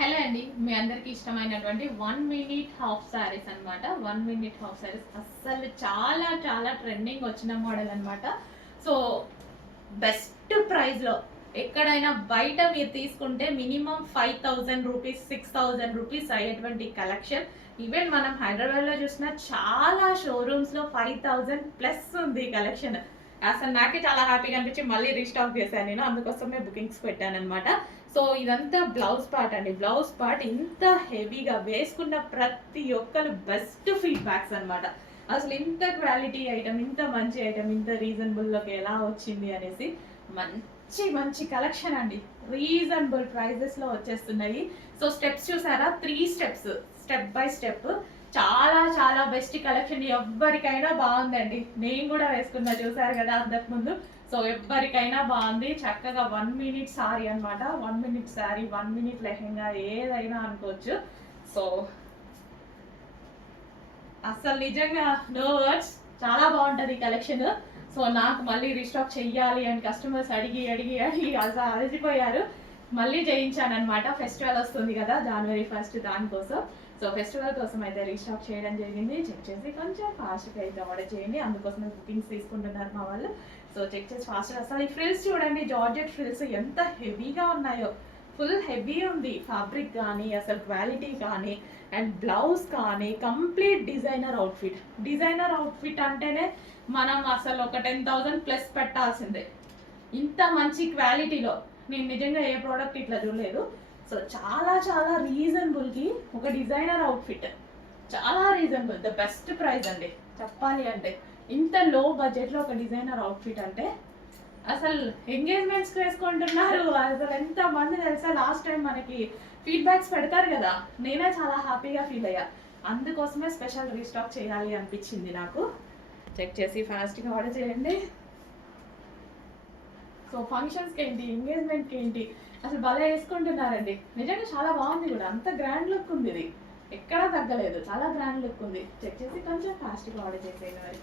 Hello అండి, మీ అందరికి ఇష్టమైనటువంటి 1 మినిట్ హాఫ్ సారీస్ అన్నమాట. 1 మినిట్ హాఫ్ సారీస్ అస్సలు చాలా చాలా ట్రెండింగ్ వచ్చిన మోడల్ అన్నమాట. సో బెస్ట్ ప్రైస్లో ఎక్కడైనా బయట మీరు తీసుకుంటే మినిమం 5000 రూపీస్ 6000 రూపీస్ అయ్యేటువంటి కలెక్షన్. ఈవెన్ మనం హైదరాబాద్లో చూసిన చాలా షోరూమ్స్లో 5000+ ఉంది కలెక్షన్. అసలు నాకే చాలా హ్యాపీగా అనిపించి మళ్ళీ రీస్టాక్ చేశాను నేను, అందుకోసమే బుకింగ్స్ పెట్టాను అనమాట. సో ఇదంతా బ్లౌజ్ పార్ట్ అండి. బ్లౌజ్ పార్ట్ ఇంత హెవీగా వేసుకున్న ప్రతి ఒక్కరు బెస్ట్ ఫీడ్బ్యాక్స్ అనమాట. అసలు ఇంత క్వాలిటీ ఐటమ్, ఇంత మంచి ఐటమ్, ఇంత రీజనబుల్లోకి ఎలా వచ్చింది అనేసి మంచి మంచి కలెక్షన్ అండి. రీజనబుల్ ప్రైజెస్లో వచ్చేస్తున్నాయి. సో స్టెప్స్ చూసారా, 3 స్టెప్స్, స్టెప్ బై స్టెప్. చాలా చాలా బెస్ట్ కలెక్షన్. ఎవ్వరికైనా బాగుందండి. నేను కూడా వేసుకున్నా, చూసారు కదా అంతకుముందు. సో ఎవ్వరికైనా బాగుంది. చక్కగా 1 మినిట్ సారీ అనమాట. 1 మినిట్ సారీ, 1 మినిట్ లెహెంగా, ఏదైనా అనుకోవచ్చు. సో అసలు నిజంగా నో వర్డ్స్, చాలా బాగుంటుంది కలెక్షన్. సో నాకు మళ్ళీ రీస్టాక్ చెయ్యాలి అని కస్టమర్స్ అడిగి అడిగి అడిగి అసలు అలసిపోయారు. మళ్ళీ చేయించాను అనమాట. ఫెస్టివల్ వస్తుంది కదా, January 1st, దానికోసం. సో ఫెస్టివల్ కోసం అయితే రీస్టాక్ చేయడం జరిగింది. చెక్ చేసి కొంచెం ఫాస్ట్గా అయితే ఆర్డర్ చేయండి, అందుకోసమే బుకింగ్స్ తీసుకుంటున్నారు మా వాళ్ళు. సో చెక్ చేసి ఫాస్ట్గా. అసలు ఈ ఫ్రిల్స్ చూడండి, జార్జెట్ ఫ్రిల్స్ ఎంత హెవీగా ఉన్నాయో. ఫుల్ హెవీ ఉంది ఫ్యాబ్రిక్ కానీ, అసలు క్వాలిటీ కానీ, అండ్ బ్లౌజ్ కానీ complete designer outfit. Designer outfit అంటేనే మనం అసలు ఒక 10,000+ పెట్టాల్సిందే. ఇంత మంచి క్వాలిటీలో నేను నిజంగా ఏ ప్రోడక్ట్ ఇట్లా చూడలేదు. సో చాలా చాలా రీజనబుల్కి ఒక డిజైనర్ అవుట్ఫిట్, చాలా రీజనబుల్, ద బెస్ట్ ప్రైస్ అండి చెప్పాలి అంటే. ఇంత లో బడ్జెట్లో ఒక డిజైనర్ అవుట్ఫిట్ అంటే అసలు ఎంగేజ్మెంట్స్కి వేసుకుంటున్నారు. అసలు ఎంతమంది తెలుసా, లాస్ట్ టైం మనకి ఫీడ్బ్యాక్స్ పెడతారు కదా, నేనే చాలా హ్యాపీగా ఫీల్ అయ్యా. అందుకోసమే స్పెషల్ రీస్టాక్ చేయాలి అనిపించింది నాకు. చెక్ చేసి ఫాస్ట్గా ఆర్డర్ చేయండి. సో ఫంక్షన్స్కి ఏంటి, ఎంగేజ్మెంట్కి ఏంటి, అసలు భలే వేసుకుంటున్నారండి. నిజంగా చాలా బాగుంది కూడా, అంత గ్రాండ్ లుక్ ఉంది. ఇది ఎక్కడా తగ్గలేదు, చాలా గ్రాండ్ లుక్ ఉంది. చెక్ చేసి కొంచెం ఫాస్ట్గా ఆర్డర్ చేసేయండి మరి.